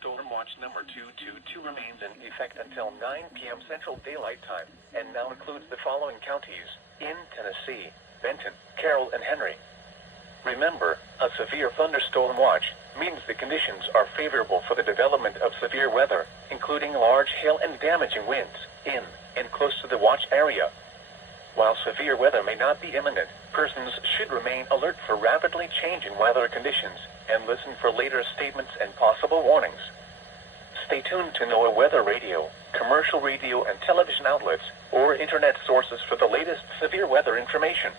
Thunderstorm Watch number 222 remains in effect until 9 p.m. Central Daylight Time and now includes the following counties in Tennessee: Benton, Carroll, and Henry. Remember, a severe thunderstorm watch means the conditions are favorable for the development of severe weather, including large hail and damaging winds, in and close to the watch area. While severe weather may not be imminent, persons should remain alert for rapidly changing weather conditions and listen for later statements and possible warnings. Stay tuned to NOAA Weather Radio, commercial radio and television outlets, or internet sources for the latest severe weather information.